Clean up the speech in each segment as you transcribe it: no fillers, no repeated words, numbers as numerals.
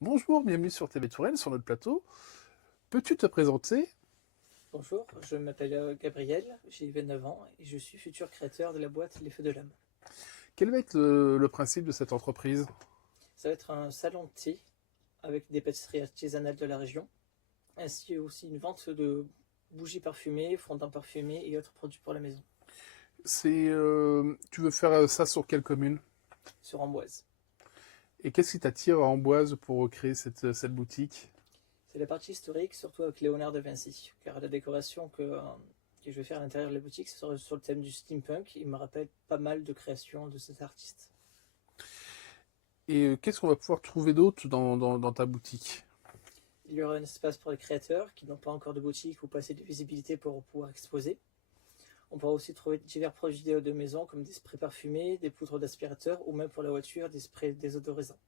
Bonjour, bienvenue sur TV Touraine, sur notre plateau. Peux-tu te présenter? Bonjour, je m'appelle Gabriel, j'ai 29 ans et je suis futur créateur de la boîte Les Feux de l'âme. Quel va être le principe de cette entreprise? Ça va être un salon de thé avec des pâtisseries artisanales de la région, ainsi aussi une vente de bougies parfumées, fondants parfumés et autres produits pour la maison, Tu veux faire ça sur quelle commune? sur Amboise. Et qu'est-ce qui t'attire à Amboise pour créer cette boutique? C'est la partie historique, surtout avec Léonard de Vinci, car la décoration que je vais faire à l'intérieur de la boutique, ce sera sur le thème du steampunk. Il me rappelle pas mal de créations de cet artiste. Et qu'est-ce qu'on va pouvoir trouver d'autre dans ta boutique? Il y aura un espace pour les créateurs qui n'ont pas encore de boutique ou pas assez de visibilité pour pouvoir exposer. On pourra aussi trouver divers produits de maison comme des sprays parfumés, des poudres d'aspirateur ou même pour la voiture des sprays désodorisants.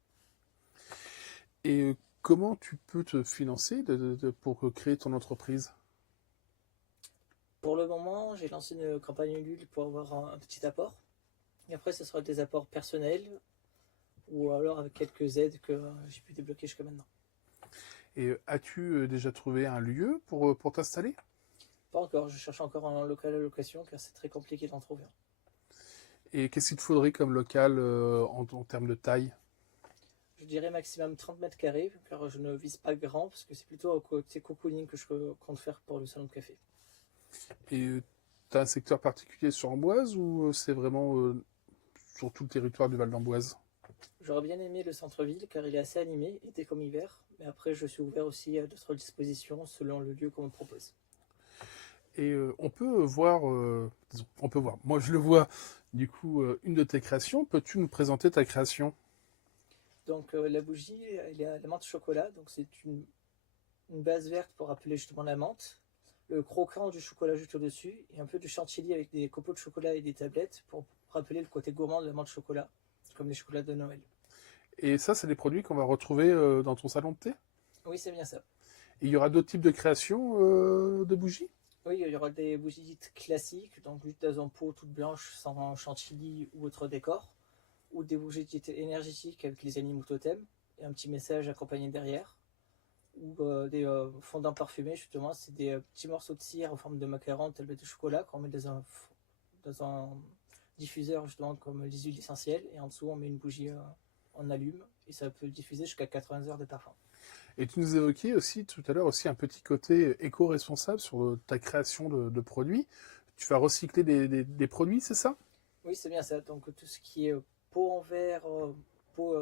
Et comment tu peux te financer pour créer ton entreprise? Pour le moment, j'ai lancé une campagne Ulule pour avoir un petit apport. Et après, ce sera des apports personnels ou alors avec quelques aides que j'ai pu débloquer jusqu'à maintenant. Et as-tu déjà trouvé un lieu pour t'installer? Pas encore, je cherche encore un local à location car c'est très compliqué d'en trouver un. Et qu'est-ce qu'il te faudrait comme local en termes de taille? Je dirais maximum 30 mètres carrés car je ne vise pas grand parce que c'est plutôt au côté cocooning que je compte faire pour le salon de café. Et tu as un secteur particulier sur Amboise ou c'est vraiment sur tout le territoire du Val d'Amboise? J'aurais bien aimé le centre-ville car il est assez animé, été comme hiver, mais après je suis ouvert aussi à d'autres dispositions selon le lieu qu'on me propose. Et on peut voir, on peut voir, moi je le vois, du coup, une de tes créations. Peux-tu nous présenter ta création? Donc la bougie, elle est à la menthe chocolat, donc c'est une base verte pour rappeler justement la menthe, le croquant du chocolat juste au-dessus, et un peu de chantilly avec des copeaux de chocolat et des tablettes pour rappeler le côté gourmand de la menthe chocolat, comme les chocolats de Noël. Et ça, c'est des produits qu'on va retrouver dans ton salon de thé. Oui, c'est bien ça. Et il y aura d'autres types de créations de bougies? Oui, il y aura des bougies dites classiques, donc juste dans un pot toute blanche sans chantilly ou autre décor, ou des bougies dites énergétiques avec les animaux totems et un petit message accompagné derrière, ou des fondants parfumés, justement, c'est des petits morceaux de cire en forme de macaron, tablette de chocolat qu'on met dans un diffuseur, justement, comme les huiles essentielles, et en dessous on met une bougie en allume, et ça peut diffuser jusqu'à 80 heures de parfum. Et tu nous évoquais aussi tout à l'heure aussi un petit côté éco-responsable sur ta création de produits. Tu vas recycler des produits, c'est ça? Oui, c'est bien ça, donc tout ce qui est pot en verre, pot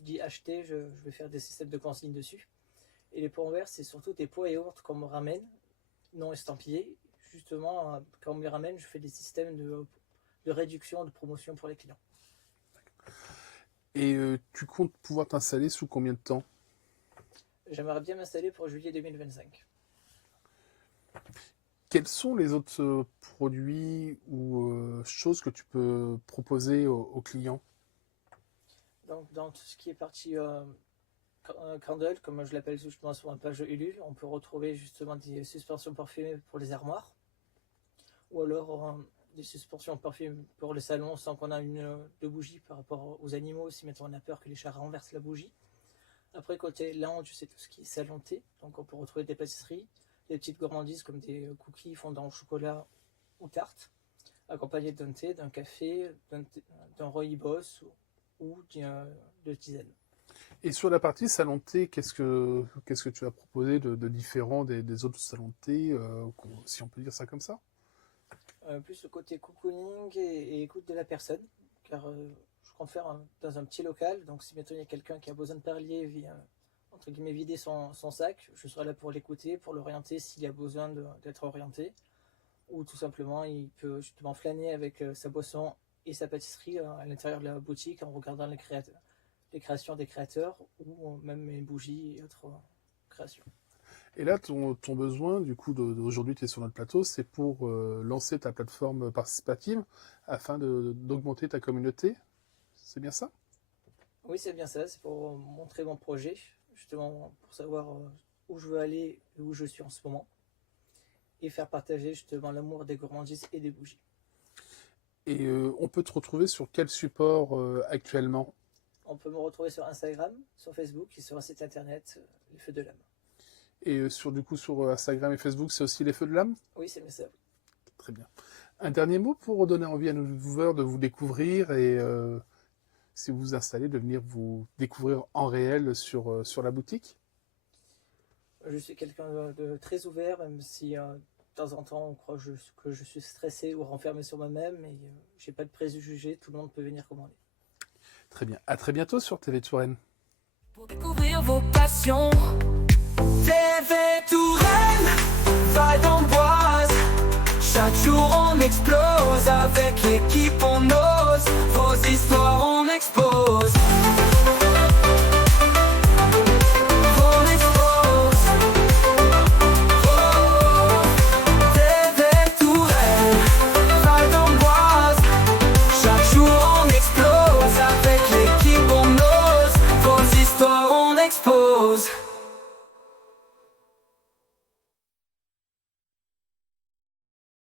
dit acheté, je vais faire des systèmes de consigne dessus. Et les pots en verre, c'est surtout des pots et yaourts qu'on me ramène, non estampillés. Justement, quand on me les ramène, je fais des systèmes de réduction, de promotion pour les clients. Et tu comptes pouvoir t'installer sous combien de temps? J'aimerais bien m'installer pour juillet 2025. Quels sont les autres produits ou choses que tu peux proposer aux clients? Donc, dans tout ce qui est partie candle, comme je l'appelle justement sur ma page Ulule, on peut retrouver justement des suspensions parfumées pour les armoires, ou alors des suspensions parfumées pour les salons sans qu'on a de bougie par rapport aux animaux, si mettons on a peur que les chats renversent la bougie. Après, côté lounge, c'est tout ce qui est salon thé, donc on peut retrouver des pâtisseries, des petites gourmandises comme des cookies fondant au chocolat ou tarte, accompagnées d'un thé, d'un café, d'un rooibos ou de tisane. Et sur la partie salon de thé, qu'est-ce que tu as proposé de différent des autres salons de thé, si on peut dire ça comme ça? Plus le côté cocooning et écoute de la personne, car je compte faire dans un petit local, donc si maintenant il y a quelqu'un qui a besoin de parler, entre guillemets vider son sac, je serai là pour l'écouter, pour l'orienter s'il a besoin d'être orienté, ou tout simplement il peut justement flâner avec sa boisson et sa pâtisserie à l'intérieur de la boutique en regardant les créations des créateurs ou même mes bougies et autres créations. Et là, ton besoin, du coup, d'aujourd'hui, tu es sur notre plateau, c'est pour lancer ta plateforme participative afin d'augmenter ta communauté. C'est bien ça? Oui, c'est bien ça, c'est pour montrer mon projet, justement pour savoir où je veux aller et où je suis en ce moment, et faire partager justement l'amour des gourmandises et des bougies. Et on peut te retrouver sur quel support actuellement? On peut me retrouver sur Instagram, sur Facebook et sur un site internet, Les Feux de l'âme. Et sur Instagram et Facebook, c'est aussi les Feux de l'âme? Oui, c'est ça. Très bien. Un dernier mot pour donner envie à nos viewers de vous découvrir et si vous vous installez, de venir vous découvrir en réel sur la boutique? Je suis quelqu'un de très ouvert, même si de temps en temps on croit que je suis stressé ou renfermé sur moi-même, mais j'ai pas de préjugés, tout le monde peut venir commander. Très bien. À très bientôt sur TV Touraine. Pour découvrir vos passions, TV Touraine, Val d'Amboise. Chaque jour on explose, avec l'équipe on ose, vos histoires on expose.